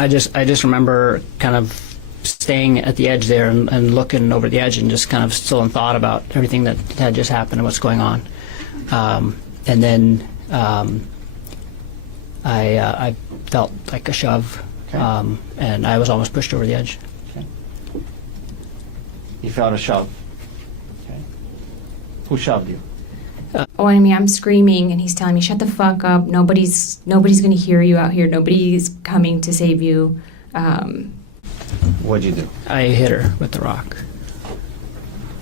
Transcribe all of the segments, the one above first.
I just remember kind of staying at the edge there and looking over the edge and just kind of still in thought about everything that had just happened and what's going on. And then I felt like a shove, Okay. and I was almost pushed over the edge. Okay. You felt a shove. Okay. Who shoved you? Oh, I mean, I'm screaming, and he's telling me, "Shut the fuck up! Nobody's going to hear you out here. Nobody's coming to save you." What'd you do? I hit her with the rock.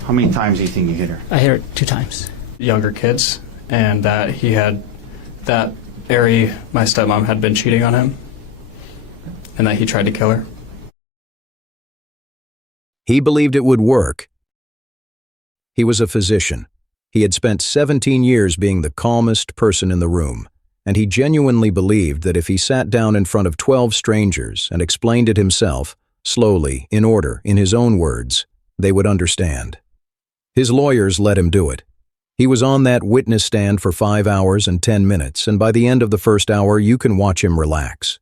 How many times do you think you hit her? I hit her 2 times. Younger kids, and that he had that Ari, my stepmom, had been cheating on him, and that he tried to kill her. He believed it would work. He was a physician. He had spent 17 years being the calmest person in the room, and he genuinely believed that if he sat down in front of 12 strangers and explained it himself, slowly, in order, in his own words, they would understand. His lawyers let him do it. He was on that witness stand for 5 hours and 10 minutes, and by the end of the first hour, you can watch him relax.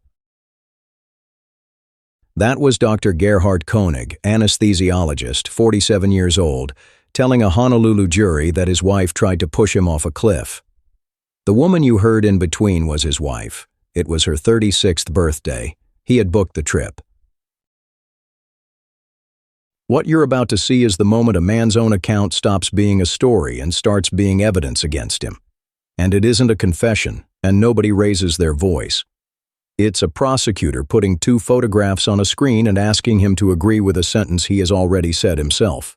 That was Dr. Gerhardt Konig, anesthesiologist, 47 years old, telling a Honolulu jury that his wife tried to push him off a cliff. The woman you heard in between was his wife. It was her 36th birthday. He had booked the trip. What you're about to see is the moment a man's own account stops being a story and starts being evidence against him. And it isn't a confession, and nobody raises their voice. It's a prosecutor putting 2 photographs on a screen and asking him to agree with a sentence he has already said himself.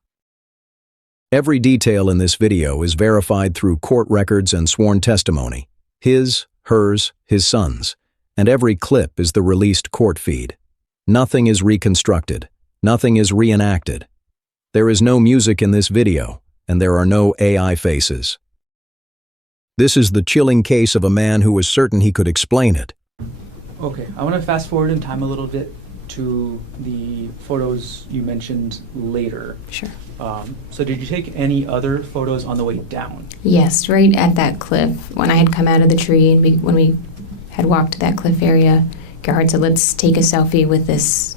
Every detail in this video is verified through court records and sworn testimony. His, hers, his son's. And every clip is the released court feed. Nothing is reconstructed. Nothing is reenacted. There is no music in this video, and there are no AI faces. This is the chilling case of a man who was certain he could explain it. Okay, I want to fast forward in time a little bit to the photos you mentioned later. Sure. So did you take any other photos on the way down? Yes, right at that cliff. When I had come out of the tree and when we had walked to that cliff area, Gerhardt said, "Let's take a selfie with this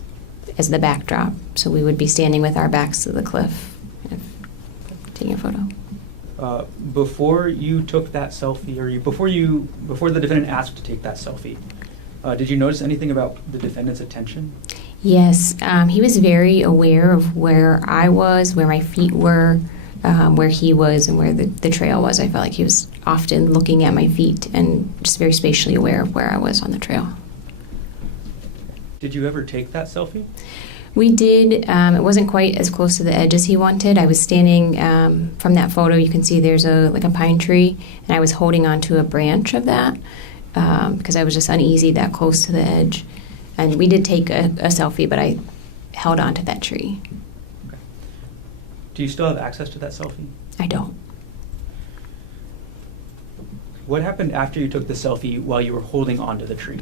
as the backdrop." So we would be standing with our backs to the cliff, taking a photo. Before you took that selfie, or before the defendant asked to take that selfie, did you notice anything about the defendant's attention? Yes, he was very aware of where I was, where my feet were, where he was, and where the trail was. I felt like he was often looking at my feet and just very spatially aware of where I was on the trail. Did you ever take that selfie? We did. It wasn't quite as close to the edge as he wanted. I was standing from that photo. You can see there's a pine tree, and I was holding onto a branch of that because I was just uneasy that close to the edge. And we did take a selfie, but I held onto that tree. Okay. Do you still have access to that selfie? I don't. What happened after you took the selfie while you were holding onto the tree?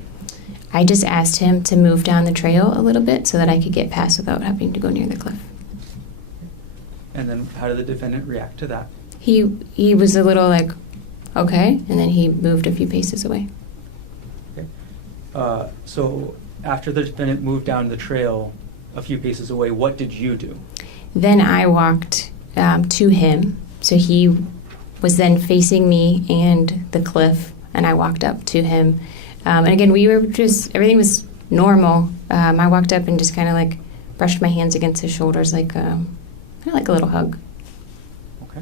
I just asked him to move down the trail a little bit so that I could get past without having to go near the cliff. And then how did the defendant react to that? He was a little like, okay, and then he moved a few paces away. Okay. So after the defendant moved down the trail a few paces away, what did you do? Then I walked to him. So he was then facing me and the cliff, and I walked up to him. And again, everything was normal. I walked up and just kind of like brushed my hands against his shoulders, like kind of like a little hug. Okay.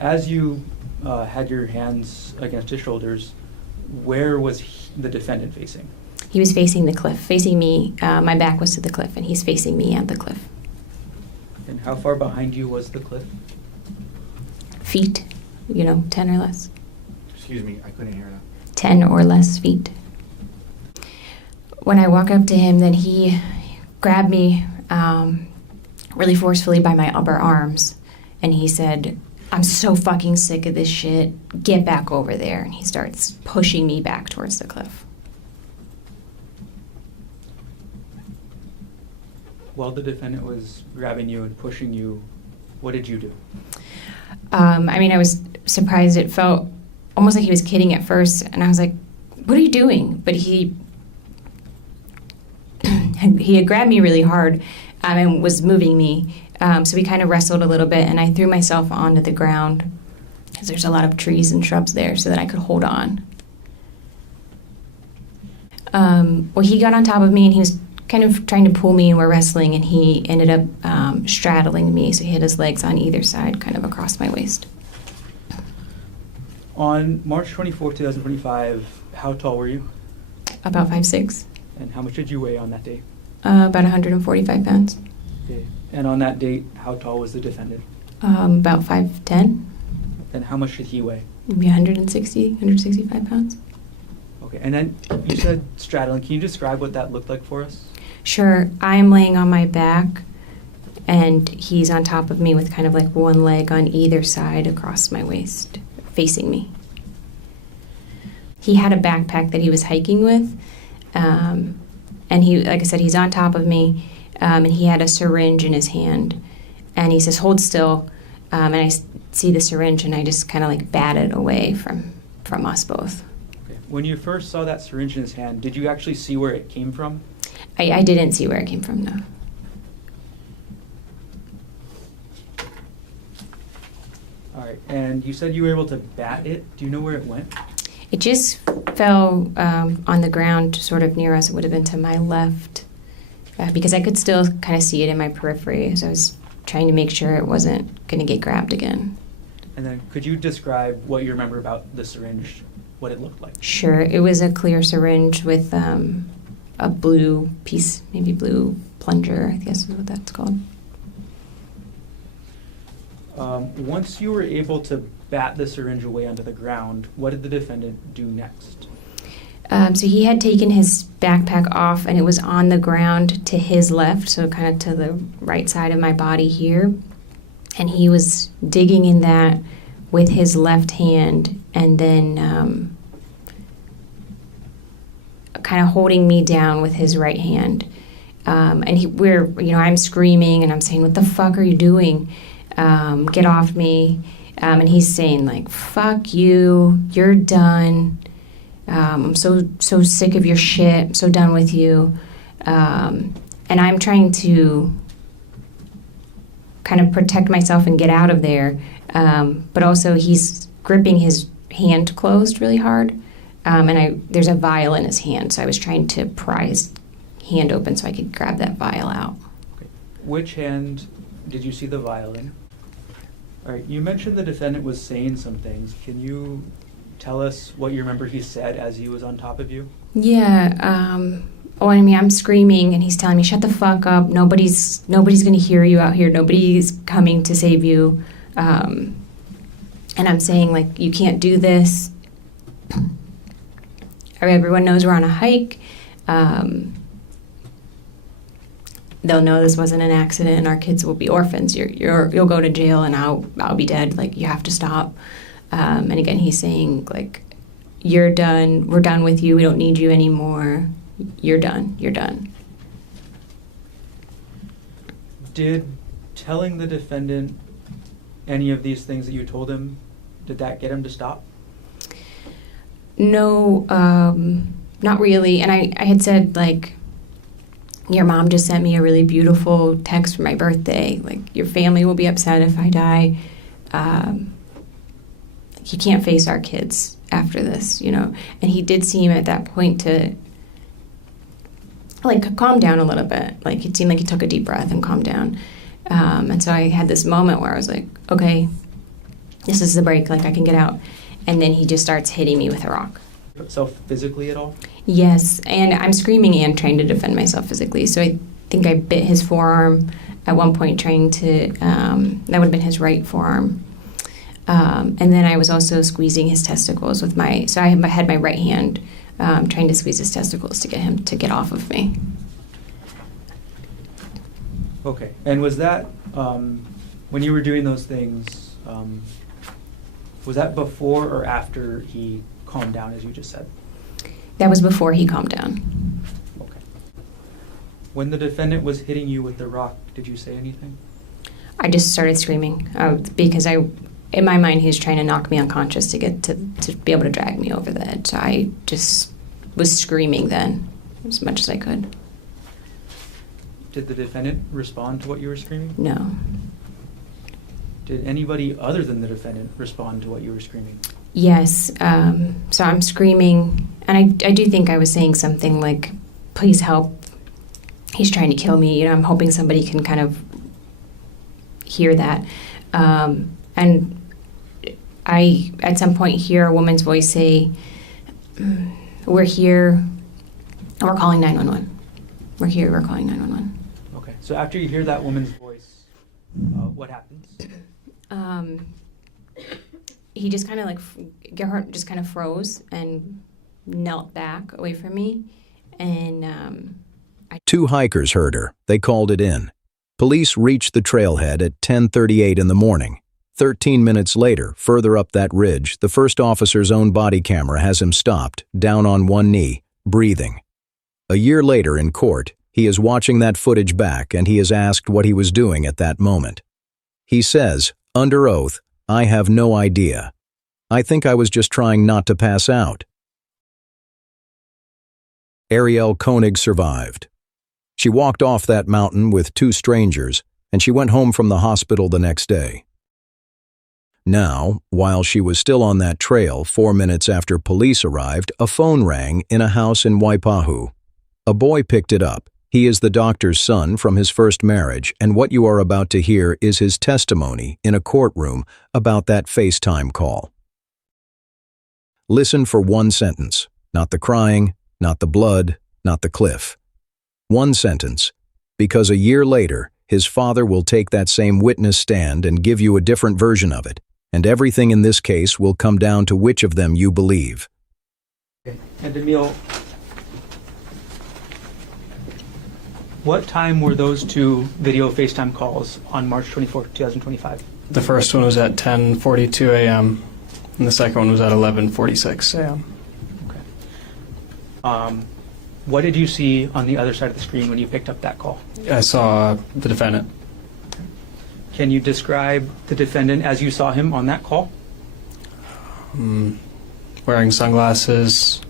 As you had your hands against his shoulders, where was the defendant facing? He was facing the cliff, facing me. My back was to the cliff, and he's facing me at the cliff. And how far behind you was the cliff? Feet, 10 or less. Excuse me, I couldn't hear that. 10 or less feet. When I walk up to him, then he grabbed me really forcefully by my upper arms, and he said, "I'm so fucking sick of this shit. Get back over there." And he starts pushing me back towards the cliff. While the defendant was grabbing you and pushing you, what did you do? I was surprised. It felt almost like he was kidding at first, and I was like, "What are you doing?" But he he had grabbed me really hard and was moving me. So we kind of wrestled a little bit, and I threw myself onto the ground because there's a lot of trees and shrubs there so that I could hold on. Well, he got on top of me, and he was kind of trying to pull me, and we're wrestling, and he ended up straddling me, so he had his legs on either side, kind of across my waist. On March 24, 2025, how tall were you? About 5'6", And how much did you weigh on that day? about 145 pounds. Okay. And on that date, how tall was the defendant? About 5'10", And how much did he weigh? maybe 165 pounds. Okay. And then you said straddling. Can you describe what that looked like for us? Sure, I'm laying on my back, and he's on top of me with kind of like one leg on either side across my waist, facing me. He had a backpack that he was hiking with, and he, like I said, he's on top of me, and he had a syringe in his hand, and he says, "Hold still," and I see the syringe, and I just kind of like bat it away from us both. Okay. When you first saw that syringe in his hand, did you actually see where it came from? I didn't see where it came from, no. All right. And you said you were able to bat it. Do you know where it went? It just fell on the ground sort of near us. It would have been to my left because I could still kind of see it in my periphery. So I was trying to make sure it wasn't going to get grabbed again. And then could you describe what you remember about the syringe, what it looked like? Sure. It was a clear syringe with a blue piece, maybe blue plunger, I guess is what that's called. Once you were able to bat the syringe away onto the ground, what did the defendant do next? So he had taken his backpack off, and it was on the ground to his left, so kind of to the right side of my body here. And he was digging in that with his left hand, and then kind of holding me down with his right hand. And I'm screaming, and I'm saying, "What the fuck are you doing? Get off me." And he's saying, like, "Fuck you, you're done. I'm so sick of your shit, I'm so done with you." And I'm trying to kind of protect myself and get out of there. But also he's gripping his hand closed really hard. And there's a vial in his hand, so I was trying to pry his hand open so I could grab that vial out. Okay. Which hand did you see the vial in? All right, you mentioned the defendant was saying some things. Can you tell us what you remember he said as he was on top of you? Yeah, I'm screaming, and he's telling me, "Shut the fuck up, nobody's gonna hear you out here, nobody's coming to save you." And I'm saying, like, "You can't do this. Everyone knows we're on a hike. They'll know this wasn't an accident, and our kids will be orphans. You'll go to jail, and I'll be dead. Like, you have to stop." And again, he's saying, like, "You're done. We're done with you. We don't need you anymore. You're done. You're done." Did telling the defendant any of these things that you told him, did that get him to stop? No, not really. And I had said, like, "Your mom just sent me a really beautiful text for my birthday. Like, your family will be upset if I die. You can't face our kids after this, you know." And he did seem at that point to, like, calm down a little bit. Like, it seemed like he took a deep breath and calmed down. And so I had this moment where I was like, okay, this is the break. Like, I can get out. And then he just starts hitting me with a rock. Self physically at all? Yes, and I'm screaming and trying to defend myself physically. So I think I bit his forearm at one point, trying to, that would have been his right forearm. And then I was also squeezing his testicles with so I had my right hand trying to squeeze his testicles to get him to get off of me. Okay. And was that, when you were doing those things, was that before or after he calmed down, as you just said? That was before he calmed down. Okay. When the defendant was hitting you with the rock, did you say anything? I just started screaming because in my mind, he was trying to knock me unconscious to get to be able to drag me over the edge. So I just was screaming then as much as I could. Did the defendant respond to what you were screaming? No. Did anybody other than the defendant respond to what you were screaming? Yes. So I'm screaming, and I do think I was saying something like, "Please help. He's trying to kill me." You know, I'm hoping somebody can kind of hear that. And I, at some point, hear a woman's voice say, "We're here. We're calling 911. We're here. We're calling 911." Okay. So after you hear that woman's voice, what happens? He just kind of like, Gerhardt just kind of froze and knelt back away from me. And Two hikers heard her. They called it in. Police reached the trailhead at 10:38 in the morning. 13 minutes later, further up that ridge, the first officer's own body camera has him stopped, down on one knee, breathing. A year later in court, he is watching that footage back and he is asked what he was doing at that moment. He says, under oath, "I have no idea. I think I was just trying not to pass out." Arielle Konig survived. She walked off that mountain with two strangers, and she went home from the hospital the next day. Now, while she was still on that trail 4 minutes after police arrived, a phone rang in a house in Oahu. A boy picked it up. He is the doctor's son from his first marriage, and what you are about to hear is his testimony in a courtroom about that FaceTime call. Listen for one sentence, not the crying, not the blood, not the cliff. One sentence, because a year later, his father will take that same witness stand and give you a different version of it, and everything in this case will come down to which of them you believe. Okay. And Emil, what time were those two video FaceTime calls on March 24th, 2025? The first one was at 10:42 a.m. and the second one was at 11:46 a.m. Okay. What did you see on the other side of the screen when you picked up that call? I saw the defendant. Can you describe the defendant as you saw him on that call? Wearing sunglasses,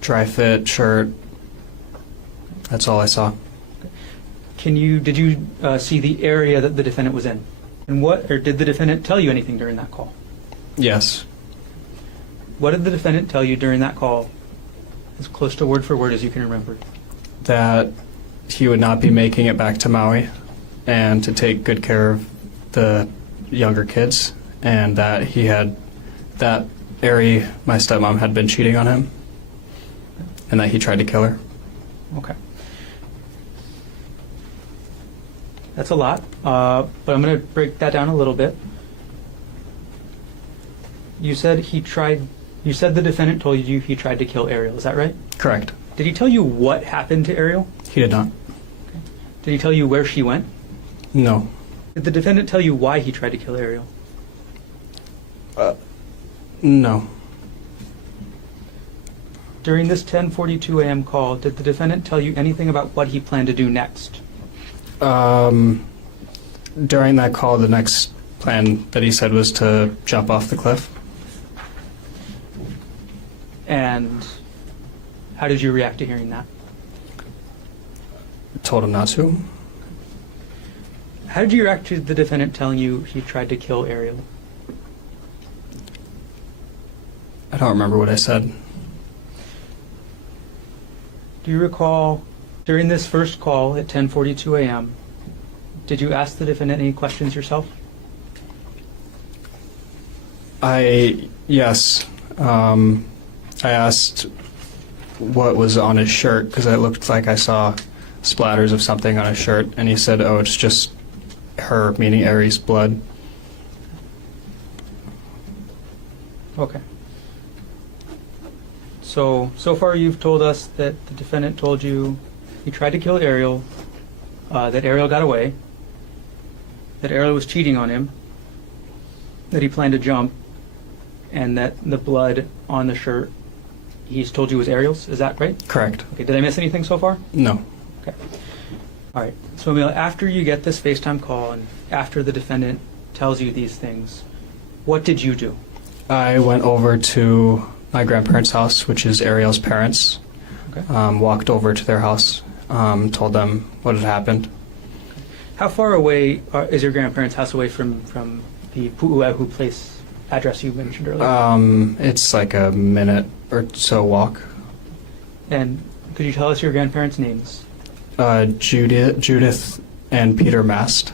dry fit shirt. That's all I saw. Did you see the area that the defendant was in? And did the defendant tell you anything during that call? Yes. What did the defendant tell you during that call, as close to word for word as you can remember? That he would not be making it back to Maui and to take good care of the younger kids, and that my stepmom had been cheating on him and that he tried to kill her. Okay. That's a lot, but I'm going to break that down a little bit. You said the defendant told you he tried to kill Arielle. Is that right? Correct. Did he tell you what happened to Arielle? He did not. Okay. Did he tell you where she went? No. Did the defendant tell you why he tried to kill Arielle? No. During this 10:42 a.m. call, did the defendant tell you anything about what he planned to do next? During that call, the next plan that he said was to jump off the cliff. And how did you react to hearing that? Told him not to. How did you react to the defendant telling you he tried to kill Arielle? I don't remember what I said. Do you recall, during this first call at 10:42 a.m., did you ask the defendant any questions yourself? Yes. I asked what was on his shirt because it looked like I saw splatters of something on his shirt, and he said, "Oh, it's just her," meaning Ari's blood. Okay. So far you've told us that the defendant told you he tried to kill Arielle, that Arielle got away, that Arielle was cheating on him, that he planned to jump, and that the blood on the shirt he's told you was Arielle's. Is that right? Correct. Okay, did I miss anything so far? No. Okay. All right. So Emil, after you get this FaceTime call and after the defendant tells you these things, what did you do? I went over to my grandparents' house, which is Arielle's parents, Okay. Walked over to their house, told them what had happened. How far away is your grandparents' house away from the Oahu place address you mentioned earlier? It's like a minute or so walk. And could you tell us your grandparents' names? Judith and Peter Mast.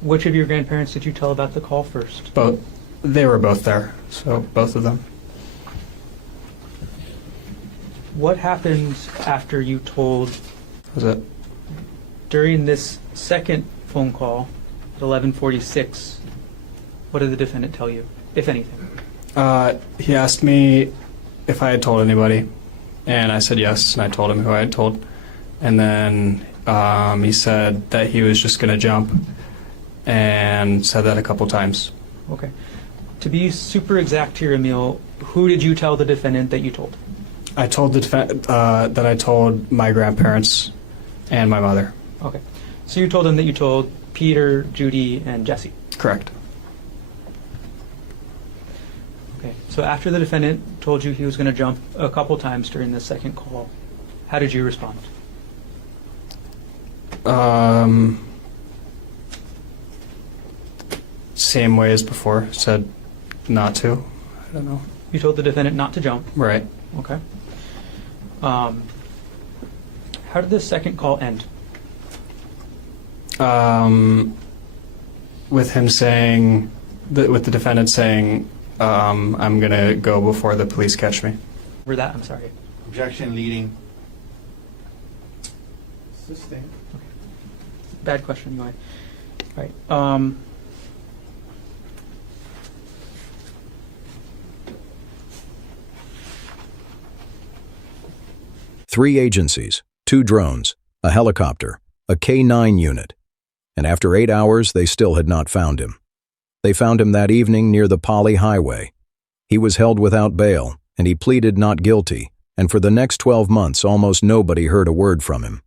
Which of your grandparents did you tell about the call first? Both. They were both there, so both of them. What happened after you told, Was it? during this second phone call at 11:46, what did the defendant tell you, if anything? He asked me if I had told anybody, and I said yes, and I told him who I had told. And then he said that he was just going to jump, and said that a couple times. Okay. To be super exact here, Emil, who did you tell the defendant that you told? I told the that I told my grandparents and my mother. Okay. So you told them that you told Peter, Judy, and Jesse. Correct. Okay. So after the defendant told you he was going to jump a couple times during the second call, how did you respond? Same way as before. Said not to. I don't know. You told the defendant not to jump. Right. Okay. How did the second call end? With him saying, with the defendant saying, I'm going to go before the police catch me. For that, I'm sorry. Objection leading. Sustained. Bad question, anyway. Right. 3 agencies, 2 drones, a helicopter, a K-9 unit. And after 8 hours, they still had not found him. They found him that evening near the Pali Highway. He was held without bail, and he pleaded not guilty, and for the next 12 months, almost nobody heard a word from him.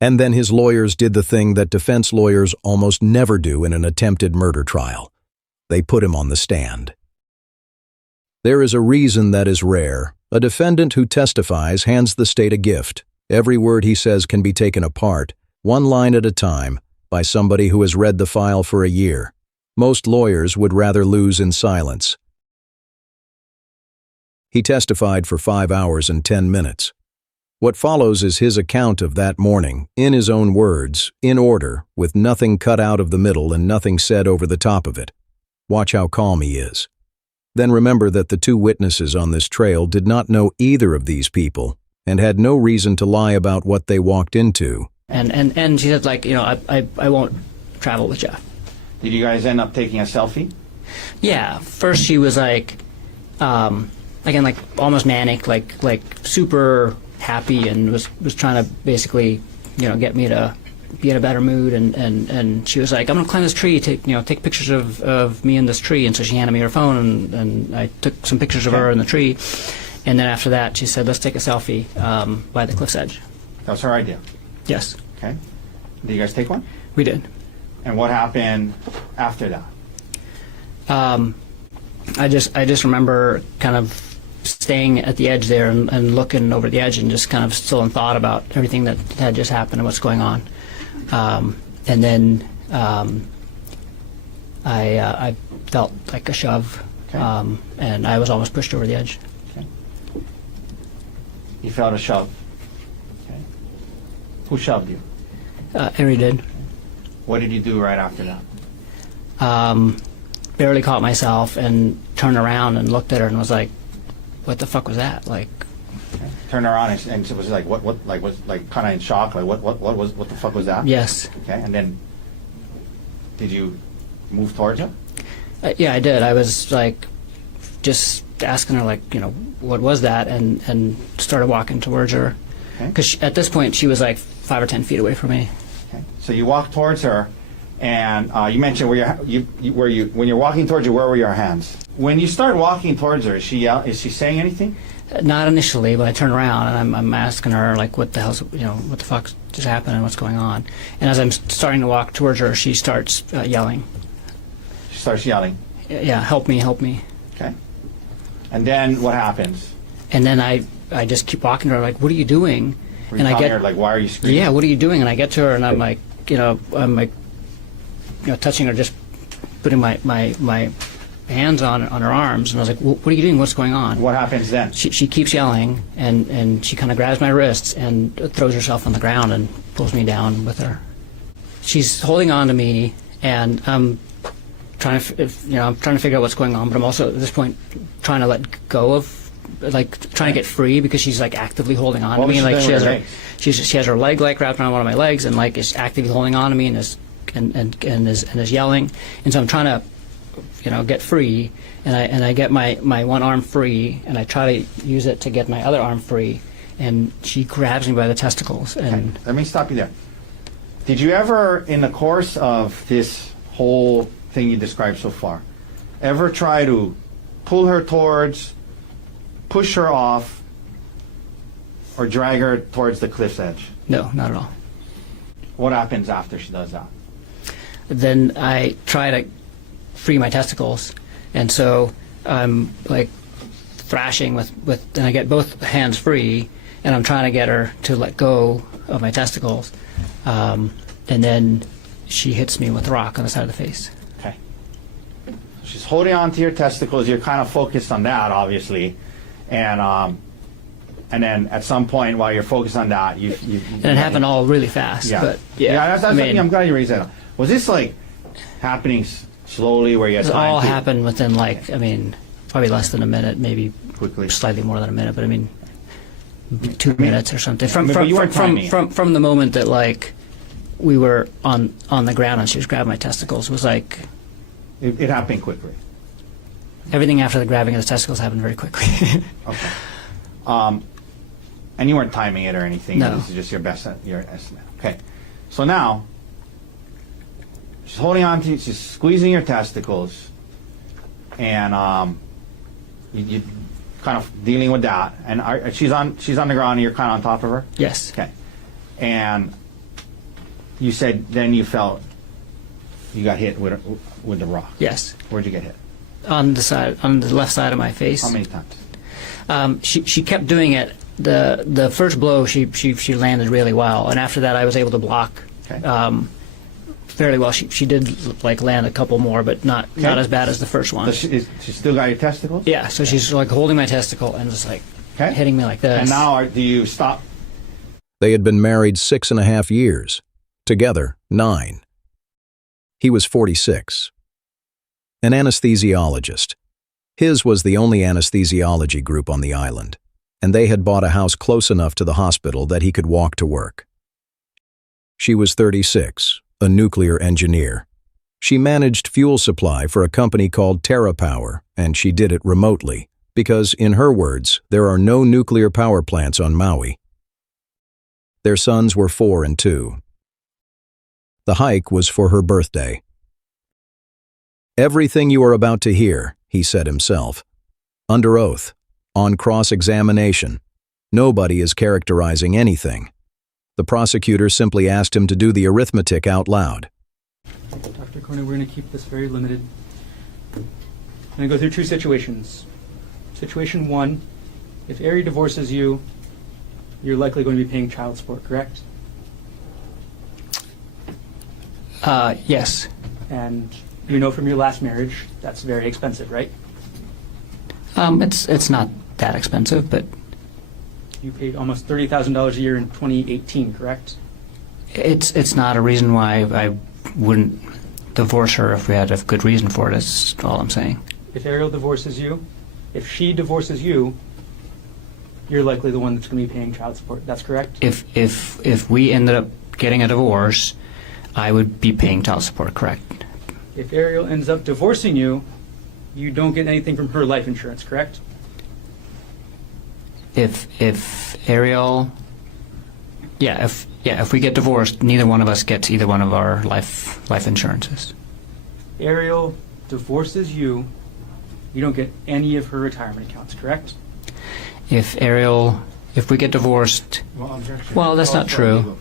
And then his lawyers did the thing that defense lawyers almost never do in an attempted murder trial. They put him on the stand. There is a reason that is rare. A defendant who testifies hands the state a gift. Every word he says can be taken apart, one line at a time, by somebody who has read the file for a year. Most lawyers would rather lose in silence. He testified for 5 hours and 10 minutes. What follows is his account of that morning, in his own words, in order, with nothing cut out of the middle and nothing said over the top of it. Watch how calm he is. Then remember that the 2 witnesses on this trail did not know either of these people and had no reason to lie about what they walked into. And she said, like, I won't travel with Jeff. Did you guys end up taking a selfie? Yeah. First she was like, again, like almost manic, like super happy, and was trying to basically, get me to be in a better mood, and she was like, I'm gonna climb this tree, take pictures of me in this tree. And so she handed me her phone, and I took some pictures of her in the tree. And then after that she said, let's take a selfie by the cliff's edge. That was her idea. Yes, Okay. Did you guys take one? we did. And what happened after that? I just remember kind of staying at the edge there and looking over the edge and just kind of still in thought about everything that had just happened and what's going on. And then I felt like a shove, Okay. and I was almost pushed over the edge. Okay. You felt a shove. Okay. Who shoved you? Ari did. What did you do right after that? Barely caught myself and turned around and looked at her and was like, what the fuck was that? Like, Okay. Turned around and was like, what, like, was like kind of in shock, like, what the fuck was that? yes. Okay, and then did you move towards her? Yeah, I did. I was like, just asking her, like, what was that? And started walking towards her. Okay. Because at this point, she was like 5 or 10 feet away from me. Okay. So you walk towards her, and you mentioned when you're walking towards her, where were your hands? When you start walking towards her, is she saying anything? Not initially, but I turn around and I'm asking her, like, what the hell's, what the fuck just happened and what's going on? And as I'm starting to walk towards her, she starts yelling. She starts yelling. Yeah, help me, help me. Okay. And then what happens? And then I just keep walking to her, like, what are you doing? Were you And I telling get her, like, why are you screaming? Yeah, what are you doing? And I get to her, and I'm like, touching her, just putting my hands on her arms, and I was like, what are you doing? What's going on? What happens then? She keeps yelling, and she kind of grabs my wrists and throws herself on the ground and pulls me down with her. She's holding on to me, and I'm trying to figure out what's going on, but I'm also at this point trying to let go of, like, trying to get free, because she's like actively holding on to me. Like, she has her leg like wrapped around one of my legs, and like is actively holding on to me, and is yelling, and so I'm trying to, get free, and I get my one arm free, and I try to use it to get my other arm free, and she grabs me by the testicles. And okay. Let me stop you there. Did you ever, in the course of this whole thing you described so far, ever try to pull her towards, push her off, or drag her towards the cliff's edge? No, not at all. What happens after she does that? Then I try to free my testicles, and so I'm like thrashing with and I get both hands free, and I'm trying to get her to let go of my testicles, and then she hits me with a rock on the side of the face. Okay. She's holding on to your testicles. You're kind of focused on that, obviously, and then at some point while you're focused on that, you and it happened all really fast. Yeah. But That's I'm glad you raised that up. Was this like happening slowly, where you had it time all to happened within probably less than a minute, maybe quickly? slightly more than a minute, but 2 minutes or something. From the moment that like we were on the ground and she was grabbing my testicles, was like It happened quickly. everything after the grabbing of the testicles happened very quickly. Okay. And you weren't timing it or anything. No. This is just your estimate. Okay. So now she's holding on to you. She's squeezing your testicles, and you kind of dealing with that. And she's on the ground, and you're kind of on top of her. Yes. Okay. And you said then you felt you got hit with the rock. Yes. Where'd you get hit? On the left side of my face. How many times? She kept doing it. The first blow she landed really well, and after that I was able to block Okay. fairly well. She did like land a couple more, but not as bad as the first one. So she still got your testicles? Yeah, so she's like holding my testicle and just like hitting me like this. And now do you stop? They had been married 6.5 years. Together, 9. He was 46. An anesthesiologist. His was the only anesthesiology group on the island, and they had bought a house close enough to the hospital that he could walk to work. She was 36, a nuclear engineer. She managed fuel supply for a company called TerraPower, and she did it remotely, because, in her words, there are no nuclear power plants on Maui. Their sons were 4 and 2. The hike was for her birthday. Everything you are about to hear, he said himself. Under oath, on cross-examination. Nobody is characterizing anything. The prosecutor simply asked him to do the arithmetic out loud. Dr. Konig, we're going to keep this very limited. I'm going to go through 2 situations. Situation 1, if Ari divorces you, you're likely going to be paying child support, correct? Yes. And you know from your last marriage, that's very expensive, right? It's not that expensive, but You paid almost $30,000 a year in 2018, correct? it's not a reason why I wouldn't divorce her if we had a good reason for it. That's all I'm saying. If Arielle divorces you, if she divorces you, you're likely the one that's going to be paying child support. That's correct? If we ended up getting a divorce, I would be paying child support, correct? If Arielle ends up divorcing you, you don't get anything from her life insurance, correct? If Arielle, if we get divorced, neither one of us gets either one of our life insurances. Arielle divorces you, you don't get any of her retirement accounts, correct? If we get divorced, well, that's not true.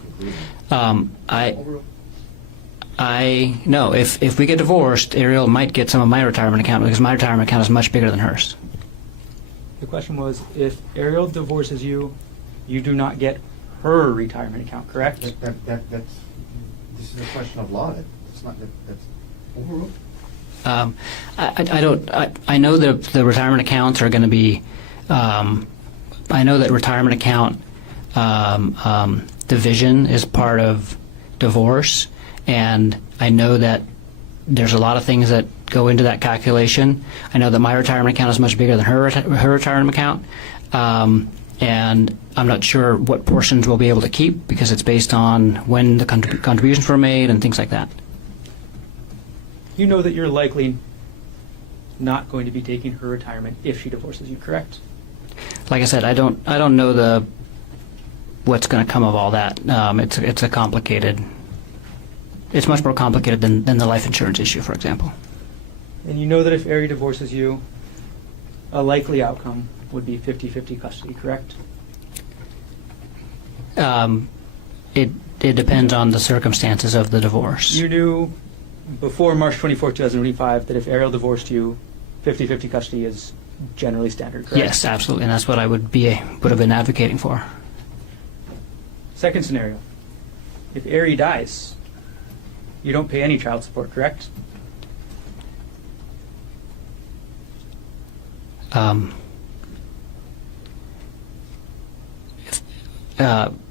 No, if we get divorced, Arielle might get some of my retirement account because my retirement account is much bigger than hers. The question was, if Arielle divorces you, you do not get her retirement account, correct? This is a question of law. That's not, that's overruled. I know that the retirement accounts are going to be, I know that retirement account division is part of divorce, and I know that there's a lot of things that go into that calculation. I know that my retirement account is much bigger than her retirement account, and I'm not sure what portions we'll be able to keep because it's based on when the contributions were made and things like that. You know that you're likely not going to be taking her retirement if she divorces you, correct? Like I said, I don't know what's going to come of all that. It's a complicated. It's much more complicated than the life insurance issue, for example. And you know that if Ari divorces you, a likely outcome would be 50-50 custody, correct? It depends on the circumstances of the divorce. You knew before March 24, 2025 that if Arielle divorced you, 50-50 custody is generally standard, correct? Yes, absolutely, and that's what I would have been advocating for. Second scenario, if Ari dies, you don't pay any child support, correct?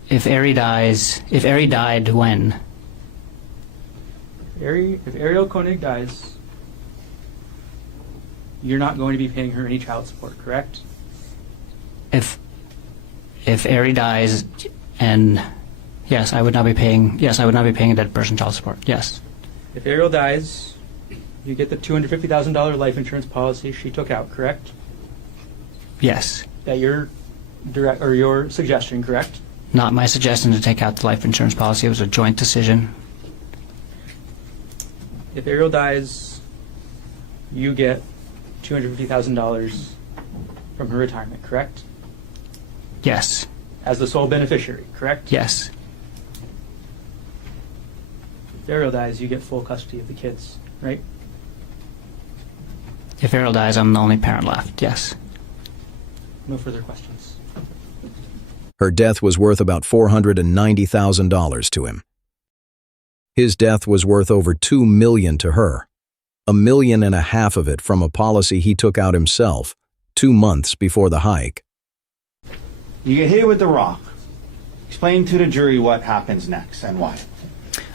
If Ari died when? If Arielle Konig dies, you're not going to be paying her any child support, correct? If Ari dies, and yes, I would not be paying. Yes, I would not be paying a dead person child support. Yes. If Arielle dies, you get the $250,000 life insurance policy she took out, correct? Yes. That your your suggestion, correct? Not my suggestion to take out the life insurance policy. It was a joint decision. If Arielle dies, you get $250,000 from her retirement, correct? Yes. As the sole beneficiary, correct? Yes. If Arielle dies, you get full custody of the kids, right? If Arielle dies, I'm the only parent left. Yes. No further questions. Her death was worth about $490,000 to him. His death was worth over $2 million to her. $1.5 million of it from a policy he took out himself 2 months before the hike. You get hit with the rock. Explain to the jury what happens next and why.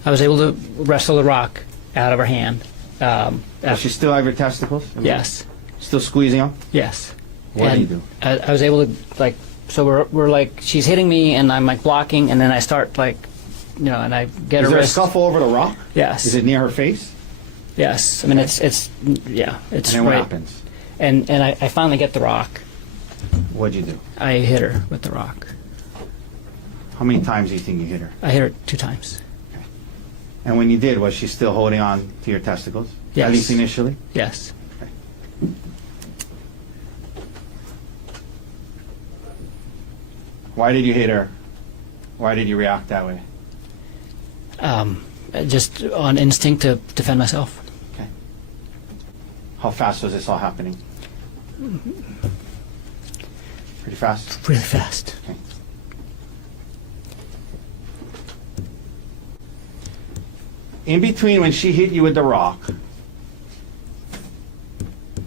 I was able to wrestle the rock out of her hand. Does she still have her testicles? Yes. Still squeezing them? Yes. What do you do? I was able to, like, so we're like, she's hitting me and I'm like blocking, and then I start like, and I get Is her there a wrist. scuffle over the rock? Yes. Is it near her face? Yes. I mean, it's And then what right. happens? And I finally get the rock. What'd you do? I hit her with the rock. How many times do you think you hit her? I hit her 2 times. And when you did, was she still holding on to your testicles? Yes. At least initially? Yes. Why did you hit her? Why did you react that way? Just on instinct to defend myself. Okay. How fast was this all happening? Pretty fast? Really fast. Okay. In between when she hit you with the rock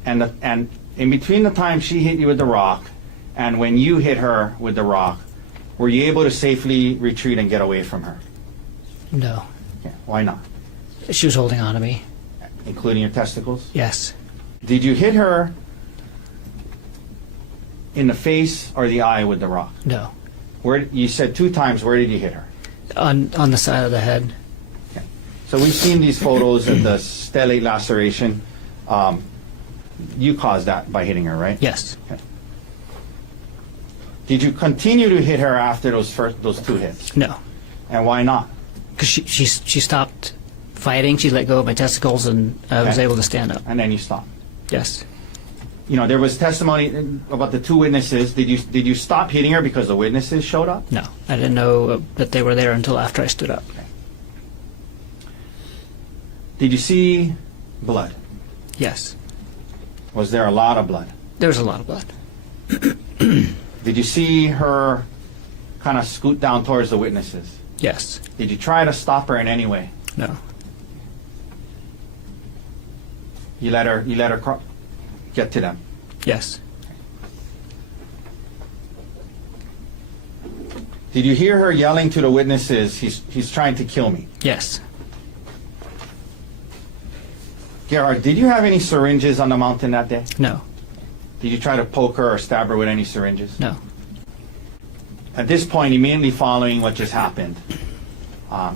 and in between the time she hit you with the rock and when you hit her with the rock, were you able to safely retreat and get away from her? No. Okay. Why not? She was holding on to me. Including your testicles? Yes. Did you hit her in the face or the eye with the rock? No. Where you said 2 times. Where did you hit her? On the side of the head. Okay. So we've seen these photos of the stellate laceration. You caused that by hitting her, right? Yes. Okay. Did you continue to hit her after those 2 hits? No. And why not? Because she stopped fighting. She let go of my testicles, and I was Okay. able to stand up. And then you stopped. Yes. There was testimony about the 2 witnesses. Did you stop hitting her because the witnesses showed up? No. I didn't know that they were there until after I stood up. Okay. Did you see blood? Yes. Was there a lot of blood? There was a lot of blood. Did you see her kind of scoot down towards the witnesses? Yes. Did you try to stop her in any way? No. You let her get to them. Yes. Did you hear her yelling to the witnesses, he's trying to kill me? Yes. Gerhardt, did you have any syringes on the mountain that day? No. Did you try to poke her or stab her with any syringes? No. At this point, immediately following what just happened,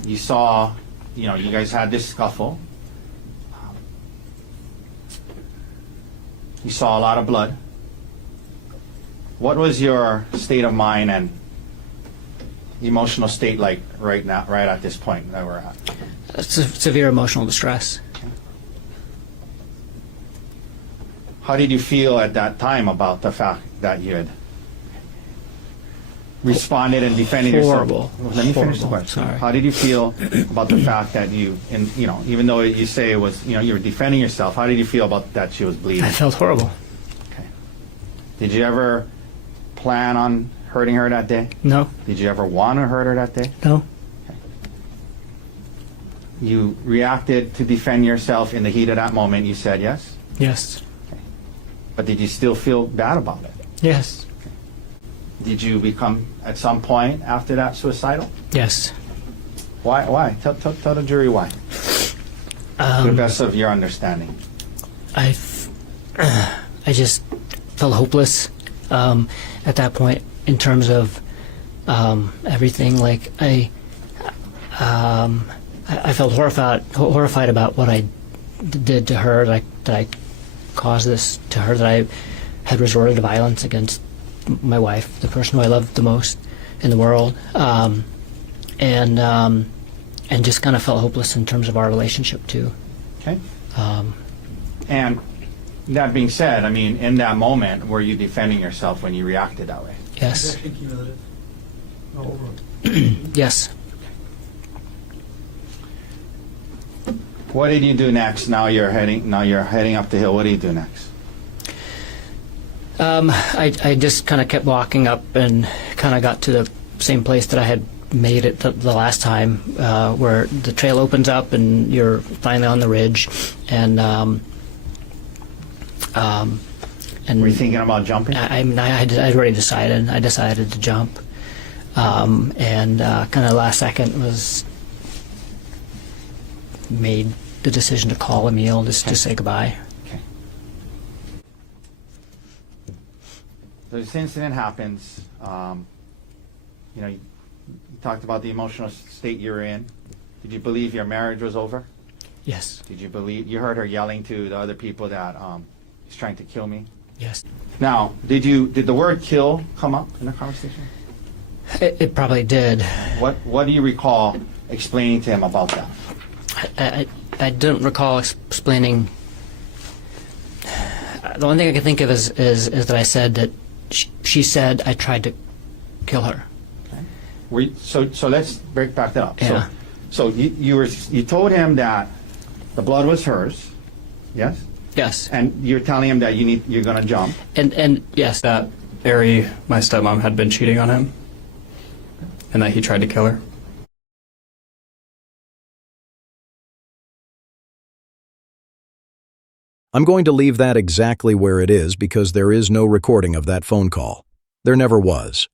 you saw, you guys had this scuffle. You saw a lot of blood. What was your state of mind and emotional state like right now, right at this point that we're at? Severe emotional distress. How did you feel at that time about the fact that you had responded and defended Horrible. yourself? Let me finish the Horrible. question. Sorry. How did you feel about the fact that even though you say it was, you were defending yourself, how did you feel about that she was bleeding? I felt horrible. Okay. Did you ever plan on hurting her that day? No. Did you ever want to hurt her that day? No. You reacted to defend yourself in the heat of that moment. You said yes? Yes. But did you still feel bad about it? Yes. Did you become, at some point after that, suicidal? Yes. Why? Tell the jury why. To the best of your understanding. I just felt hopeless at that point in terms of everything. Like I felt horrified about what I did to her. Like that I caused this to her. That I had resorted to violence against my wife, the person who I loved the most in the world, and just kind of felt hopeless in terms of our relationship too. Okay. And that being said, I mean, in that moment, were you defending yourself when you reacted that way? Yes. Yes. What did you do next? Now you're heading up the hill. What do you do next? I just kind of kept walking up and kind of got to the same place that I had made it the last time, where the trail opens up and you're finally on the ridge, and Were you thinking about jumping? I'd already decided. I decided to jump, and kind of last second was made the decision to call Emil just to say goodbye. Okay. So this incident happens. You talked about the emotional state you were in. Did you believe your marriage was over? Yes. Did you believe you heard her yelling to the other people that he's trying to kill me? Yes. Now, did the word "kill" come up in the conversation? It probably did. What do you recall explaining to him about that? I don't recall explaining. The only thing I can think of is that I said that she said I tried to kill her. Okay. So let's break back that up. Yeah. So you told him that the blood was hers, yes? Yes. And you're telling him that you're going to jump. And yes. That Ari, my stepmom, had been cheating on him, and that he tried to kill her. I'm going to leave that exactly where it is because there is no recording of that phone call. There never was.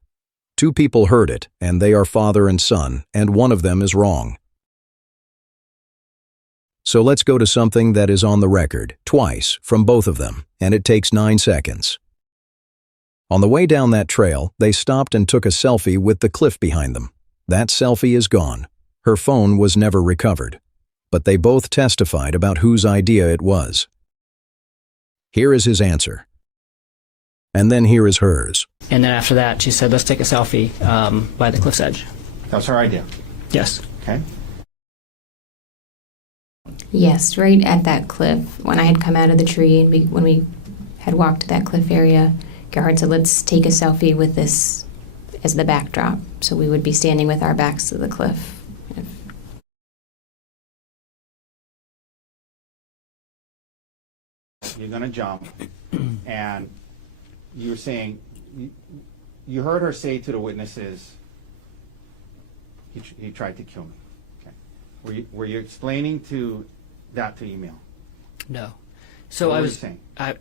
2 people heard it, and they are father and son, and one of them is wrong. So let's go to something that is on the record, twice, from both of them, and it takes 9 seconds. On the way down that trail, they stopped and took a selfie with the cliff behind them. That selfie is gone. Her phone was never recovered. But they both testified about whose idea it was. Here is his answer. And then here is hers. And then after that, she said, "Let's take a selfie by the cliff's edge." That's her idea. Yes. Okay. Yes, right at that cliff. When I had come out of the tree and when we had walked to that cliff area, Gerhardt said, "Let's take a selfie with this as the backdrop." So we would be standing with our backs to the cliff. You're going to jump, and you were saying you heard her say to the witnesses, he tried to kill me. Okay. Were you explaining that to email? No. So What I were you was saying? I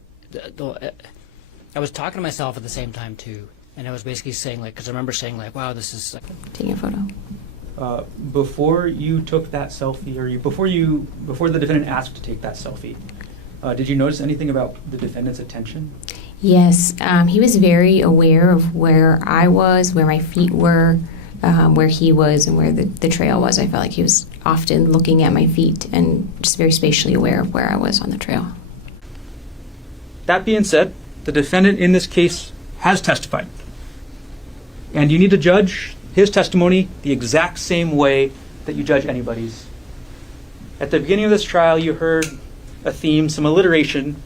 was talking to myself at the same time too, and I was basically saying like, because I remember saying like, wow, this is like. Taking a photo. Before you took that selfie, or before the defendant asked to take that selfie, did you notice anything about the defendant's attention? Yes, he was very aware of where I was, where my feet were, where he was, and where the trail was. I felt like he was often looking at my feet and just very spatially aware of where I was on the trail. That being said, the defendant in this case has testified. And you need to judge his testimony the exact same way that you judge anybody's. At the beginning of this trial, you heard a theme, some alliteration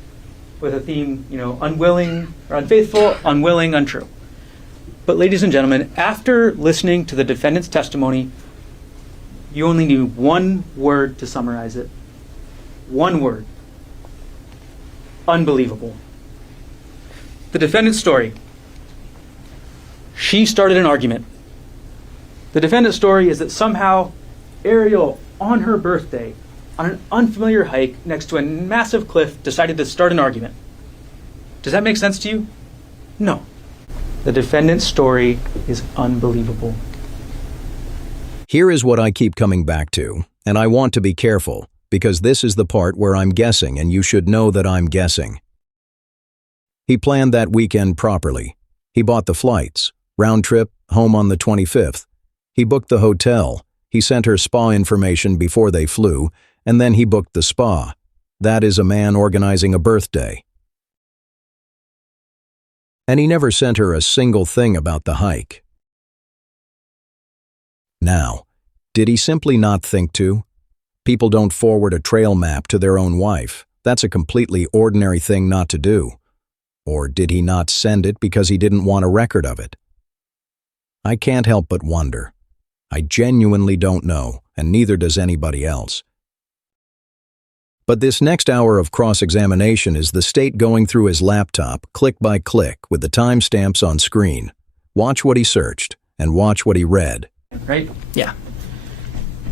with a theme, unwilling or unfaithful, unwilling, untrue. But ladies and gentlemen, after listening to the defendant's testimony, you only need one word to summarize it. One word. Unbelievable. The defendant's story. She started an argument. The defendant's story is that somehow Arielle, on her birthday, on an unfamiliar hike next to a massive cliff, decided to start an argument. Does that make sense to you? No. The defendant's story is unbelievable. Here is what I keep coming back to, and I want to be careful, because this is the part where I'm guessing, and you should know that I'm guessing. He planned that weekend properly. He bought the flights, round trip, home on the 25th. He booked the hotel. He sent her spa information before they flew, and then he booked the spa. That is a man organizing a birthday. And he never sent her a single thing about the hike. Now, did he simply not think to? People don't forward a trail map to their own wife. That's a completely ordinary thing not to do. Or did he not send it because he didn't want a record of it? I can't help but wonder. I genuinely don't know, and neither does anybody else. But this next hour of cross-examination is the state going through his laptop, click by click, with the timestamps on screen. Watch what he searched, and watch what he read. Right? Yeah.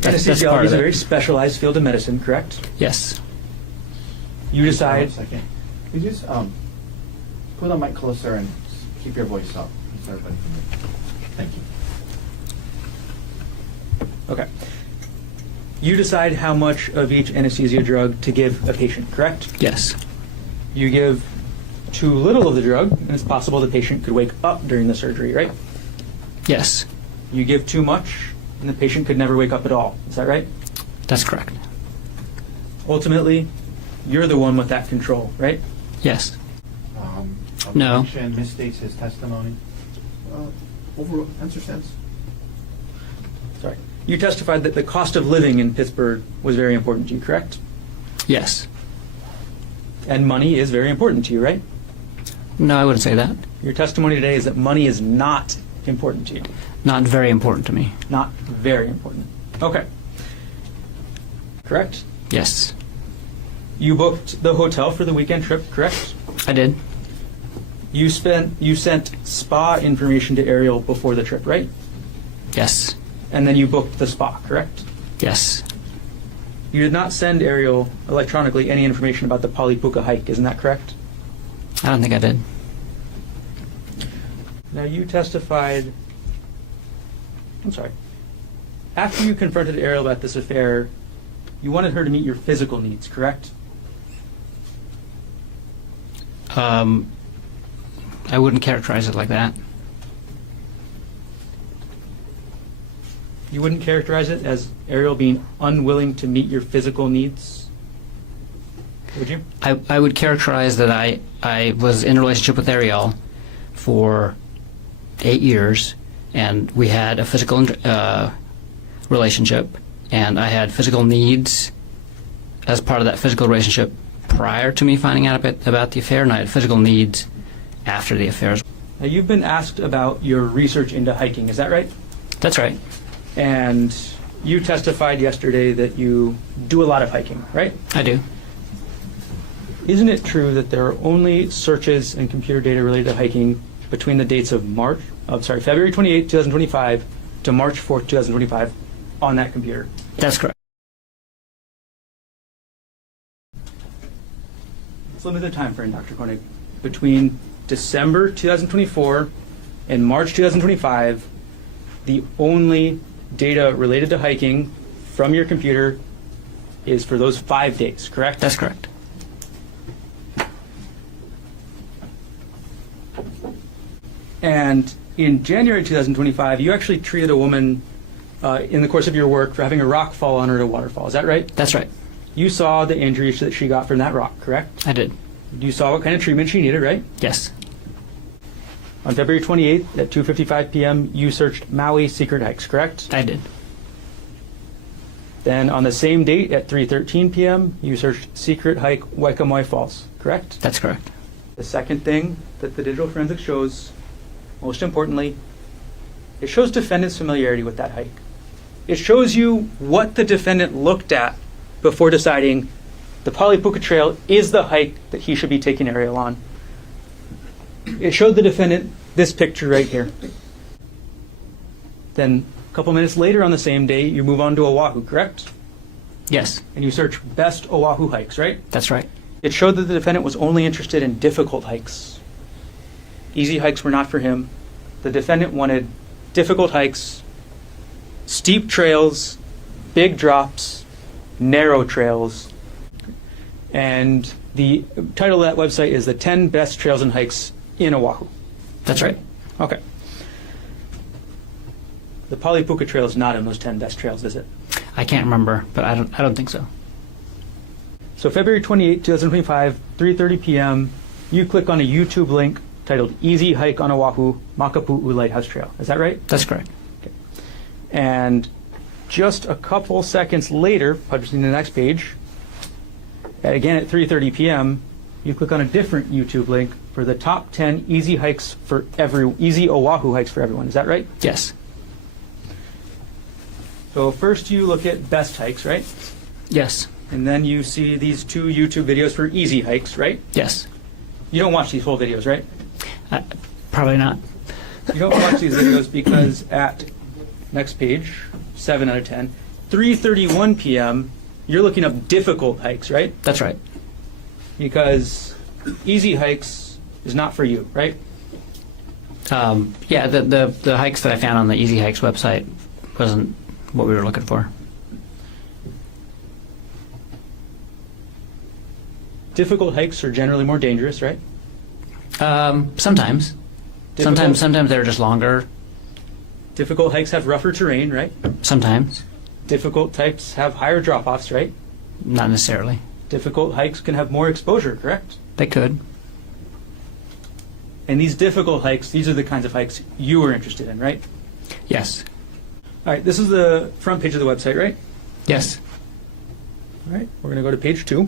Anesthesiology is a very specialized field of medicine, correct? Yes. You decide. 1 second. Could you just put the mic closer and keep your voice up? Sorry, buddy. Thank you. Okay. You decide how much of each anesthesia drug to give a patient, correct? Yes. You give too little of the drug, and it's possible the patient could wake up during the surgery, right? Yes. You give too much, and the patient could never wake up at all. Is that right? That's correct. Ultimately, you're the one with that control, right? Yes. No. Objection misstates his testimony. Overall, answer sense. Sorry. You testified that the cost of living in Pittsburgh was very important to you, correct? Yes. And money is very important to you, right? No, I wouldn't say that. Your testimony today is that money is not important to you. Not very important to me. Not very important. Okay. Correct? Yes. You booked the hotel for the weekend trip, correct? I did. You sent spa information to Arielle before the trip, right? Yes. And then you booked the spa, correct? Yes. You did not send Arielle electronically any information about the Pali Puka hike, isn't that correct? I don't think I did. Now you testified, after you confronted Arielle about this affair, you wanted her to meet your physical needs, correct? I wouldn't characterize it like that. You wouldn't characterize it as Arielle being unwilling to meet your physical needs? Would you? I would characterize that I was in a relationship with Arielle for 8 years, and we had a physical relationship, and I had physical needs as part of that physical relationship prior to me finding out about the affair, and I had physical needs after the affair. Now you've been asked about your research into hiking, is that right? That's right. And you testified yesterday that you do a lot of hiking, right? I do. Isn't it true that there are only searches and computer data related to hiking between the dates of February 28, 2025 to March 4th, 2025 on that computer. That's correct. Let's limit the time frame, Dr. Konig. Between December 2024 and March 2025, the only data related to hiking from your computer is for those 5 days, correct? That's correct. And in January 2025, you actually treated a woman in the course of your work for having a rock fall on her at a waterfall. Is that right? That's right. You saw the injuries that she got from that rock, correct? I did. You saw what kind of treatment she needed, right? Yes. On February 28th at 2:55 p.m., you searched Maui secret hikes, correct? I did. Then on the same date at 3:13 p.m., you searched secret hike Waikamai Falls, correct? That's correct. The second thing that the digital forensics shows, most importantly, it shows defendant's familiarity with that hike. It shows you what the defendant looked at before deciding the Pali Puka Trail is the hike that he should be taking Arielle on. It showed the defendant this picture right here. Then a couple minutes later on the same day, you move on to Oahu, correct? Yes. And you search best Oahu hikes, right? That's right. It showed that the defendant was only interested in difficult hikes. Easy hikes were not for him. The defendant wanted difficult hikes, steep trails, big drops, narrow trails. And the title of that website is The 10 Best Trails and Hikes in Oahu. That's right. Okay. The Pali Puka Trail is not in those 10 best trails, is it? I can't remember, but I don't think so. So February 28, 2025, 3:30 p.m., you click on a YouTube link titled Easy Hike on Oahu, Makapu'u Lighthouse Trail. Is that right? That's correct. Okay. And just a couple seconds later, publishing the next page, again at 3:30 p.m., you click on a different YouTube link for the top 10 easy Oahu hikes for everyone. Is that right? Yes. So first you look at best hikes, right? Yes. And then you see these 2 YouTube videos for easy hikes, right? Yes. You don't watch these full videos, right? Probably not. You don't watch these videos because at next page, 7 out of 10, 3:31 p.m., you're looking up difficult hikes, right? That's right. Because easy hikes is not for you, right? Yeah, the hikes that I found on the Easy Hikes website wasn't what we were looking for. Difficult hikes are generally more dangerous, right? Sometimes. Sometimes they're just longer. Difficult hikes have rougher terrain, right? Sometimes. Difficult hikes have higher drop-offs, right? Not necessarily. Difficult hikes can have more exposure, correct? They could. And these difficult hikes, these are the kinds of hikes you were interested in, right? Yes. All right, this is the front page of the website, right? Yes. All right, we're going to go to page 2.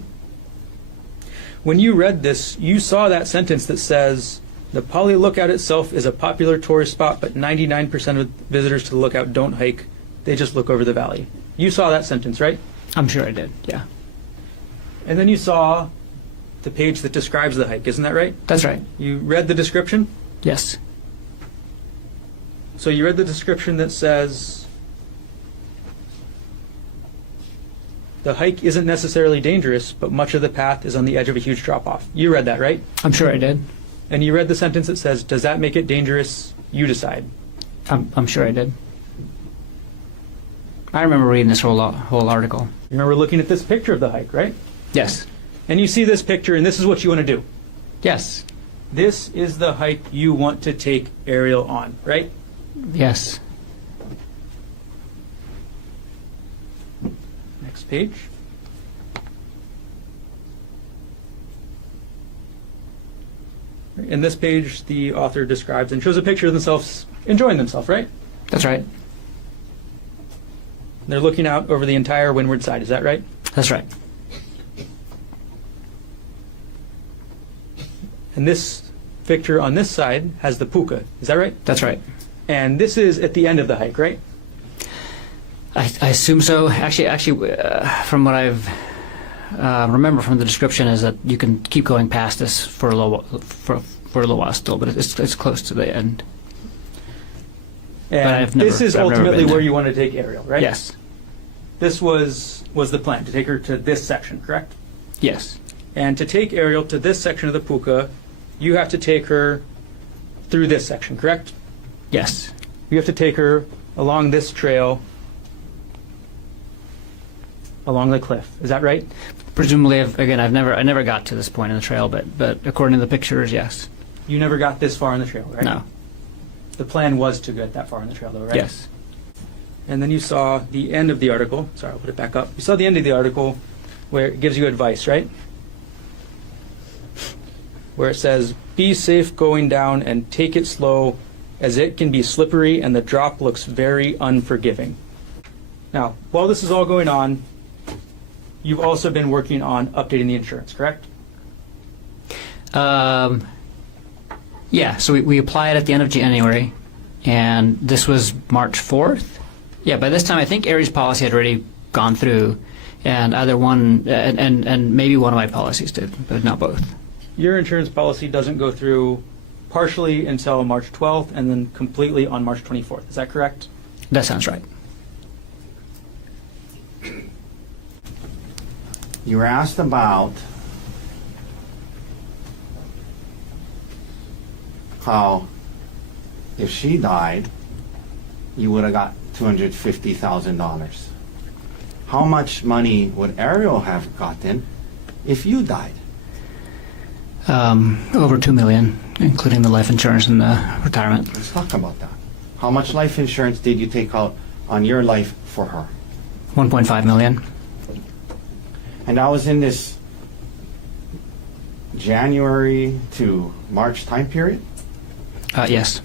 When you read this, you saw that sentence that says, the Pali Lookout itself is a popular tourist spot, but 99% of visitors to the lookout don't hike. They just look over the valley. You saw that sentence, right? I'm sure I did. Yeah. And then you saw the page that describes the hike, isn't that right? That's right. You read the description? Yes. So you read the description that says, the hike isn't necessarily dangerous, but much of the path is on the edge of a huge drop-off. You read that, right? I'm sure I did. And you read the sentence that says, does that make it dangerous? You decide. I'm sure I did. I remember reading this whole article. You remember looking at this picture of the hike, right? Yes. And you see this picture, and this is what you want to do. Yes. This is the hike you want to take Arielle on, right? Yes. Next page. In this page, the author describes and shows a picture of themselves enjoying themselves, right? That's right. They're looking out over the entire windward side, is that right? That's right. And this picture on this side has the puka, is that right? That's right. And this is at the end of the hike, right? I assume so. Actually, from what I've remember from the description is that you can keep going past this for for a little while still, but it's close to the end. And I've never- this is but I've never ultimately been where there. you want to take Arielle, right? Yes. This was the plan, to take her to this section, correct? Yes. And to take Arielle to this section of the Puka, you have to take her through this section, correct? Yes. You have to take her along this trail, along the cliff. Is that right? Presumably, I never got to this point in the trail, but according to the pictures, yes. You never got this far on the trail, right? No. The plan was to get that far on the trail, though, right? Yes. And then you saw the end of the article. Sorry, I'll put it back up. You saw the end of the article where it gives you advice, right? Where it says, be safe going down and take it slow, as it can be slippery and the drop looks very unforgiving. Now, while this is all going on, you've also been working on updating the insurance, correct? Yeah, so we applied at the end of January, and this was March 4th. Yeah, by this time, I think Aries' policy had already gone through, and either one, and maybe one of my policies did, but not both. Your insurance policy doesn't go through partially until March 12th and then completely on March 24th. Is that correct? That sounds right. You were asked about how if she died, you would have got $250,000. How much money would Arielle have gotten if you died? Over $2 million, including the life insurance and the retirement. Let's talk about that. How much life insurance did you take out on your life for her? $1.5 million. And that was in this January to March time period? Yes.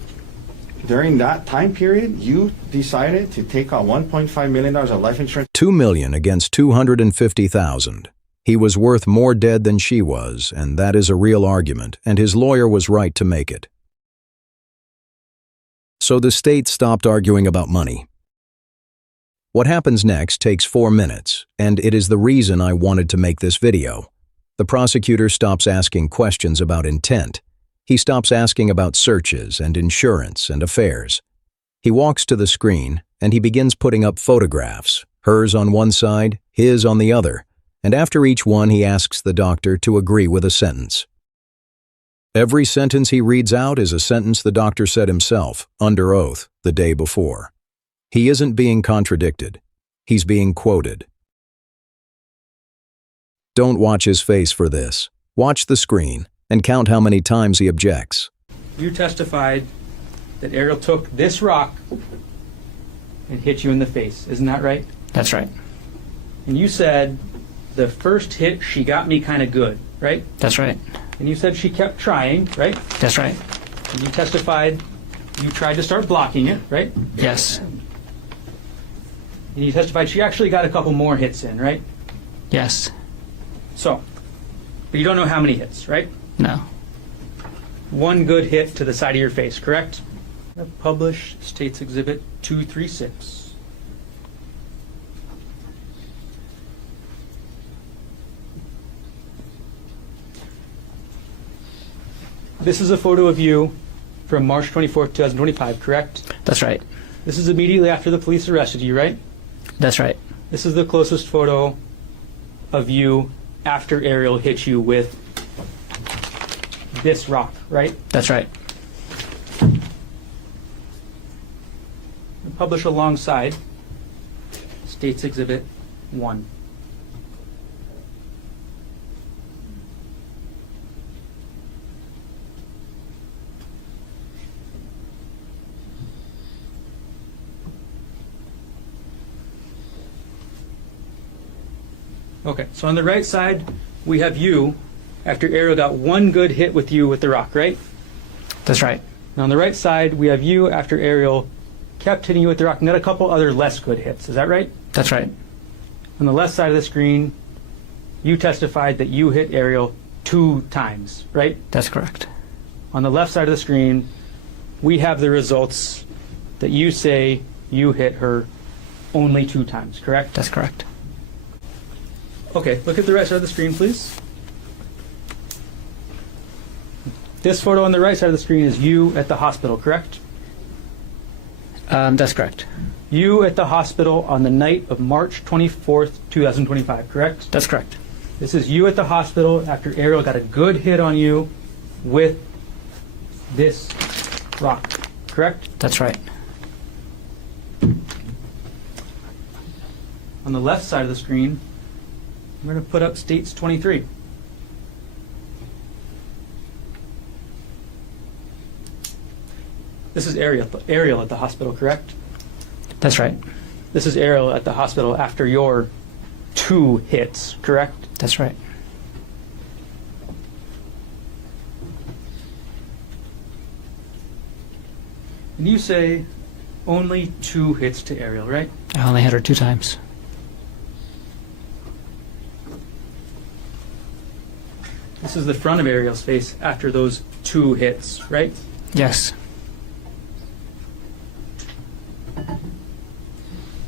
During that time period, you decided to take out $1.5 million of life insurance? $2 million against $250,000. He was worth more dead than she was, and that is a real argument, and his lawyer was right to make it. So the state stopped arguing about money. What happens next takes 4 minutes, and it is the reason I wanted to make this video. The prosecutor stops asking questions about intent. He stops asking about searches and insurance and affairs. He walks to the screen, and he begins putting up photographs, hers on one side, his on the other, and after each one he asks the doctor to agree with a sentence. Every sentence he reads out is a sentence the doctor said himself, under oath, the day before. He isn't being contradicted. He's being quoted. Don't watch his face for this. Watch the screen and count how many times he objects. You testified that Arielle took this rock and hit you in the face. Isn't that right? That's right. And you said the first hit, she got me kind of good, right? That's right. And you said she kept trying, right? That's right. And you testified you tried to start blocking it, right? Yes. And you testified she actually got a couple more hits in, right? Yes. So, but you don't know how many hits, right? No. One good hit to the side of your face, correct? Publish State's Exhibit 236. This is a photo of you from March 24th, 2025, correct? That's right. This is immediately after the police arrested you, right? That's right. This is the closest photo of you after Arielle hit you with this rock, right? That's right. Publish alongside State's Exhibit 1. Okay, so on the right side, we have you after Arielle got one good hit with you with the rock, right? That's right. And on the right side, we have you after Arielle kept hitting you with the rock and got a couple other less good hits. Is that right? That's right. On the left side of the screen, you testified that you hit Arielle 2 times, right? That's correct. On the left side of the screen, we have the results that you say you hit her only 2 times, correct? That's correct. Okay, look at the right side of the screen, please. This photo on the right side of the screen is you at the hospital, correct? That's correct. You at the hospital on the night of March 24th, 2025, correct? That's correct. This is you at the hospital after Arielle got a good hit on you with this rock, correct? That's right. On the left side of the screen, I'm going to put up states 23. This is Arielle at the hospital, correct? That's right. This is Arielle at the hospital after your 2 hits, correct? That's right. And you say only 2 hits to Arielle, right? I only hit her 2 times. This is the front of Arielle's face after those 2 hits, right? Yes.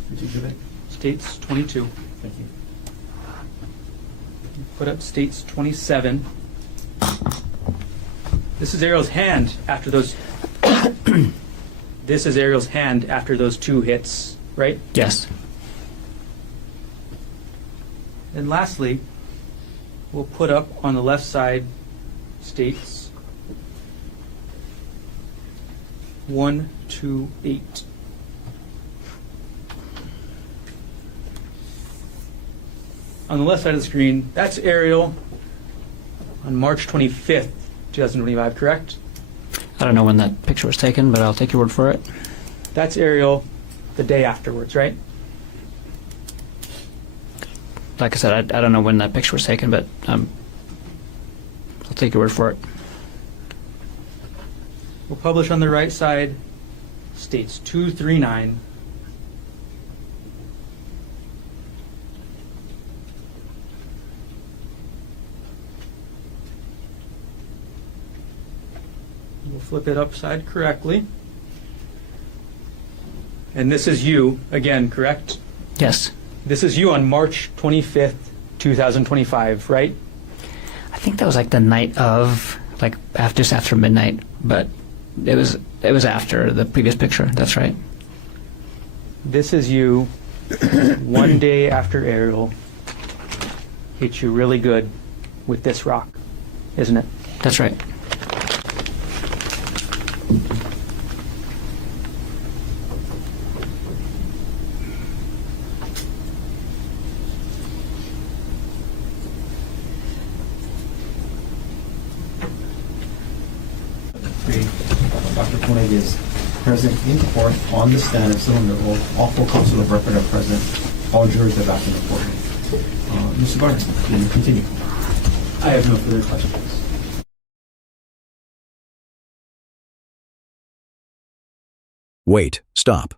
Did you do that? States 22. Thank you. Put up states 27. This is Arielle's hand after those. This is Arielle's hand after those 2 hits, right? Yes. And lastly, we'll put up on the left side states 1, 2, 8. On the left side of the screen, that's Arielle on March 25th, 2025, correct? I don't know when that picture was taken, but I'll take your word for it. That's Arielle the day afterwards, right? Like I said, I don't know when that picture was taken, but I'll take your word for it. We'll publish on the right side states 239. We'll flip it upside correctly. And this is you, again, correct? Yes. This is you on March 25th, 2025, right? I think that was like the night of, like just after midnight, but it was after the previous picture. That's right. This is you 1 day after Arielle hit you really good with this rock, isn't it? That's right. Dr. Konig is present in court on the stand and still under oath. All 4 counsel of record are present. All jurors are back in the courtroom. Mr. Garner, can you continue? I have no further questions. Wait, stop.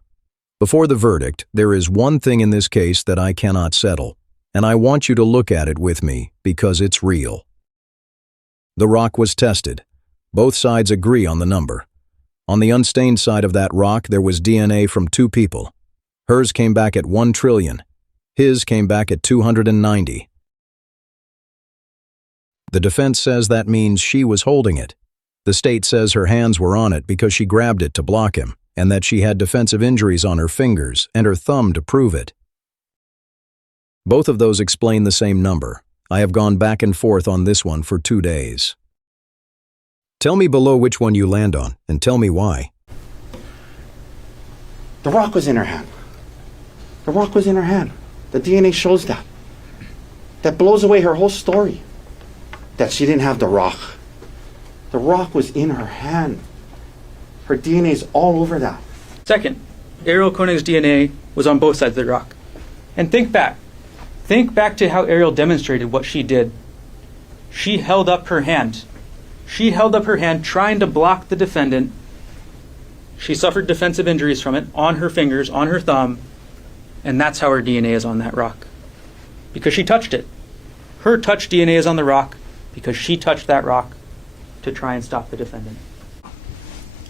Before the verdict, there is one thing in this case that I cannot settle, and I want you to look at it with me because it's real. The rock was tested. Both sides agree on the number. On the unstained side of that rock, there was DNA from 2 people. Hers came back at 1 trillion. His came back at 290. The defense says that means she was holding it. The state says her hands were on it because she grabbed it to block him, and that she had defensive injuries on her fingers and her thumb to prove it. Both of those explain the same number. I have gone back and forth on this one for 2 days. Tell me below which one you land on, and tell me why. The rock was in her hand. The rock was in her hand. The DNA shows that. That blows away her whole story. That she didn't have the rock. The rock was in her hand. Her DNA is all over that. Second, Arielle Konig's DNA was on both sides of the rock. And think back. Think back to how Arielle demonstrated what she did. She held up her hand. She held up her hand trying to block the defendant. She suffered defensive injuries from it on her fingers, on her thumb, and that's how her DNA is on that rock. Because she touched it. Her touch DNA is on the rock because she touched that rock to try and stop the defendant.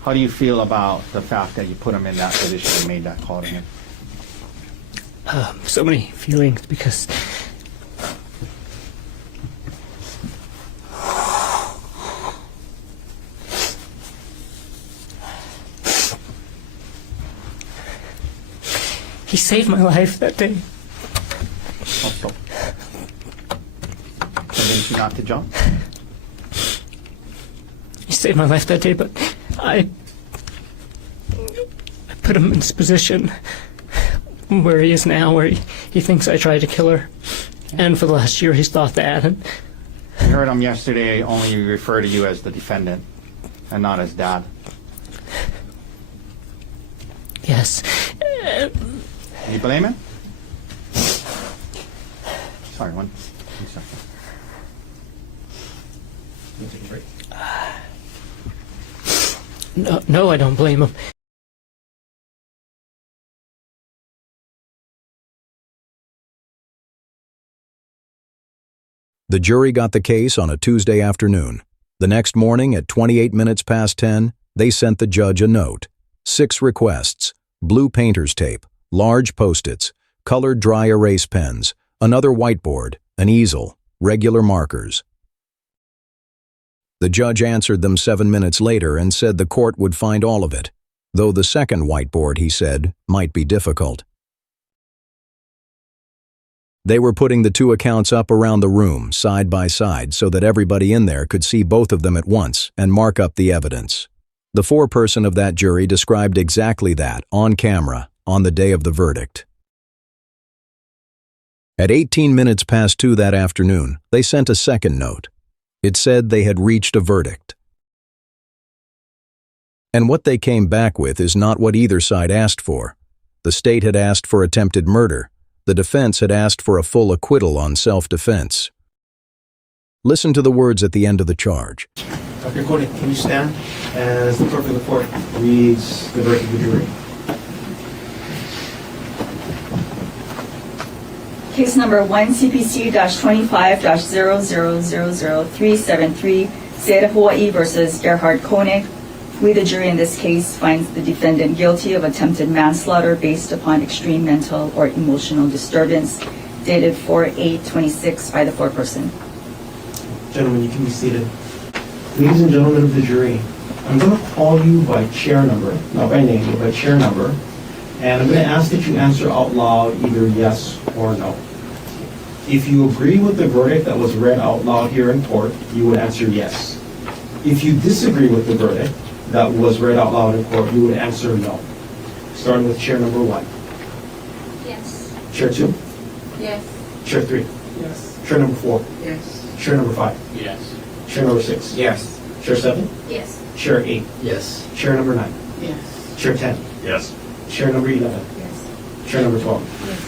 How do you feel about the fact that you put him in that position and made that call to him? So many feelings because He saved my life that day. Also, convinced you not to jump? He saved my life that day, but I put him in this position where he is now, where he thinks I tried to kill her. And for the last year, he's thought that. And I heard him yesterday only refer to you as the defendant and not as dad. yes. You blame him? Sorry, one second. You take a break. No, I don't blame him. The jury got the case on a Tuesday afternoon. The next morning at 28 minutes past 10, they sent the judge a note. 6 requests: blue painter's tape, large Post-its, colored dry erase pens, another whiteboard, an easel, regular markers. The judge answered them 7 minutes later and said the court would find all of it, though the second whiteboard, he said, might be difficult. They were putting the 2 accounts up around the room, side by side, so that everybody in there could see both of them at once and mark up the evidence. The foreperson of that jury described exactly that, on camera, on the day of the verdict. At 18 minutes past 2 that afternoon, they sent a second note. It said they had reached a verdict. And what they came back with is not what either side asked for. The state had asked for attempted murder. The defense had asked for a full acquittal on self-defense. Listen to the words at the end of the charge. Dr. Konig, can you stand as the clerk of the court reads the verdict of the jury? Case number 1 CPC-25-00000373, State of Hawaii versus Gerhardt Konig. We, the jury in this case, finds the defendant guilty of attempted manslaughter based upon extreme mental or emotional disturbance, dated 4/8/26 by the foreperson. Gentlemen, you can be seated. Ladies and gentlemen of the jury, I'm going to call you by chair number, not by name, but by chair number, and I'm going to ask that you answer out loud either yes or no. If you agree with the verdict that was read out loud here in court, you would answer yes. If you disagree with the verdict that was read out loud in court, you would answer no. Starting with chair number 1. Yes. Chair 2. Yes. Chair 3. Yes. Chair number 4. Yes. Chair number 5. Yes. Chair number 6. Yes. Chair 7. Yes. Chair 8. Yes. Chair number 9. Yes. Chair 10. Yes. Chair number 11. Yes. Chair number 12. Yes.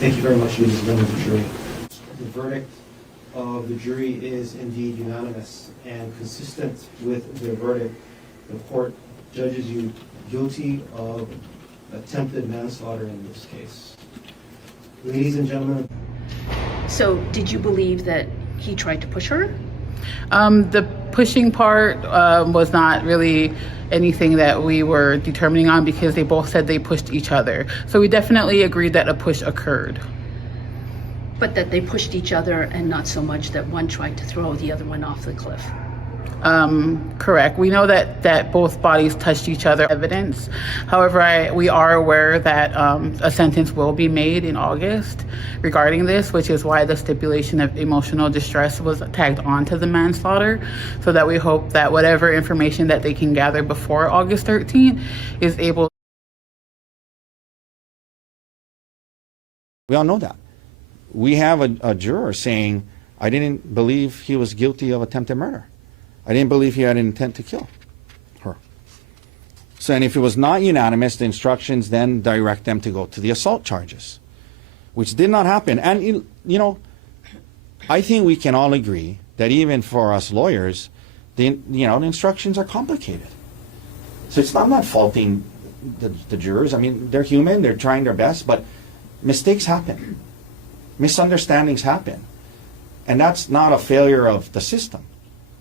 Thank you very much, ladies and gentlemen of the jury. The verdict of the jury is indeed unanimous, and consistent with their verdict, the court judges you guilty of attempted manslaughter in this case. Ladies and gentlemen. So did you believe that he tried to push her? The pushing part was not really anything that we were determining on, because they both said they pushed each other. So we definitely agreed that a push occurred. But that they pushed each other and not so much that one tried to throw the other one off the cliff? Correct. We know that both bodies touched each other. Evidence. However, we are aware that a sentence will be made in August regarding this, which is why the stipulation of emotional distress was tagged onto the manslaughter, so that we hope that whatever information that they can gather before August 13th is able. We all know that. We have a juror saying, I didn't believe he was guilty of attempted murder. I didn't believe he had an intent to kill her. So, and if it was not unanimous, the instructions then direct them to go to the assault charges, which did not happen. And, you know, I think we can all agree that even for us lawyers, the instructions are complicated. So it's not faulting the jurors. I mean, they're human, they're trying their best, but mistakes happen. Misunderstandings happen. And that's not a failure of the system.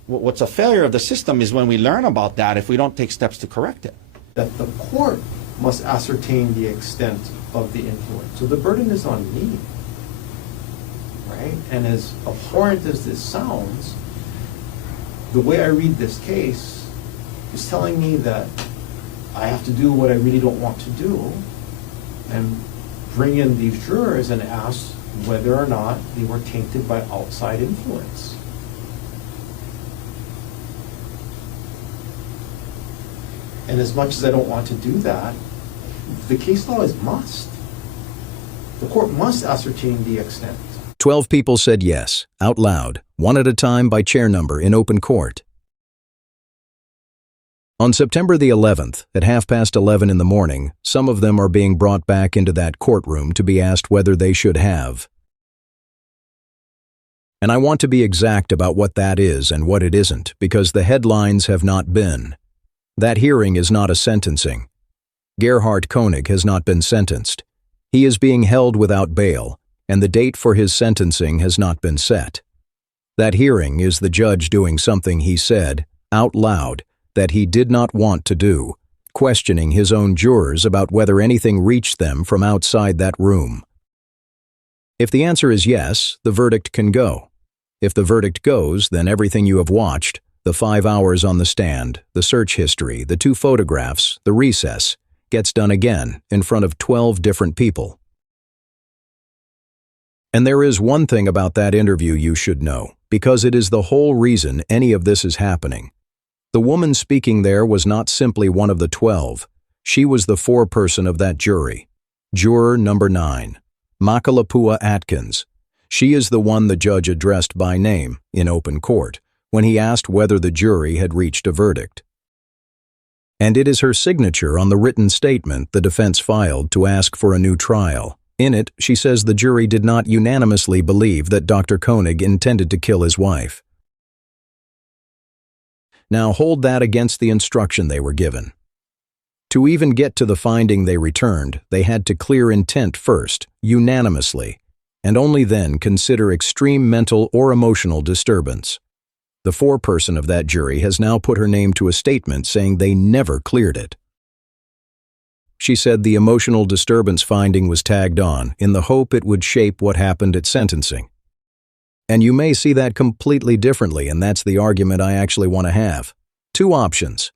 What's a failure of the system is when we learn about that if we don't take steps to correct it. That the court must ascertain the extent of the influence. So the burden is on me, right? And as abhorrent as this sounds, the way I read this case is telling me that I have to do what I really don't want to do, and bring in these jurors and ask whether or not they were tainted by outside influence. And as much as I don't want to do that, the case law is must. The court must ascertain the extent. 12 people said yes, out loud, one at a time by chair number in open court. On September the 11th, at 11:30 in the morning, some of them are being brought back into that courtroom to be asked whether they should have. And I want to be exact about what that is and what it isn't, because the headlines have not been. That hearing is not a sentencing. Gerhardt Konig has not been sentenced. He is being held without bail, and the date for his sentencing has not been set. That hearing is the judge doing something he said, out loud, that he did not want to do, questioning his own jurors about whether anything reached them from outside that room. If the answer is yes, the verdict can go. If the verdict goes, then everything you have watched, the 5 hours on the stand, the search history, the 2 photographs, the recess, gets done again in front of 12 different people. And there is one thing about that interview you should know, because it is the whole reason any of this is happening. The woman speaking there was not simply one of the 12. She was the foreperson of that jury. Juror number 9, Makalapua Atkins. She is the one the judge addressed by name in open court when he asked whether the jury had reached a verdict. And it is her signature on the written statement the defense filed to ask for a new trial. In it, she says the jury did not unanimously believe that Dr. Konig intended to kill his wife. Now hold that against the instruction they were given. To even get to the finding they returned, they had to clear intent first, unanimously, and only then consider extreme mental or emotional disturbance. The foreperson of that jury has now put her name to a statement saying they never cleared it. She said the emotional disturbance finding was tagged on in the hope it would shape what happened at sentencing. And you may see that completely differently, and that's the argument I actually want to have. 2 options.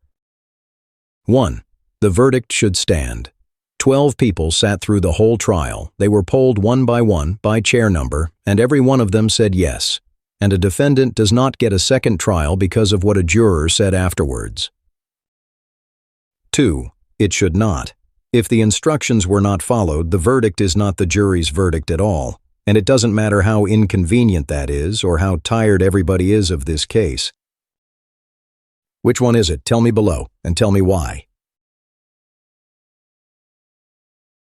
1. The verdict should stand. 12 people sat through the whole trial. They were polled one by chair number, and every one of them said yes. And a defendant does not get a second trial because of what a juror said afterwards. 2. It should not. If the instructions were not followed, the verdict is not the jury's verdict at all, and it doesn't matter how inconvenient that is or how tired everybody is of this case. Which one is it? Tell me below, and tell me why.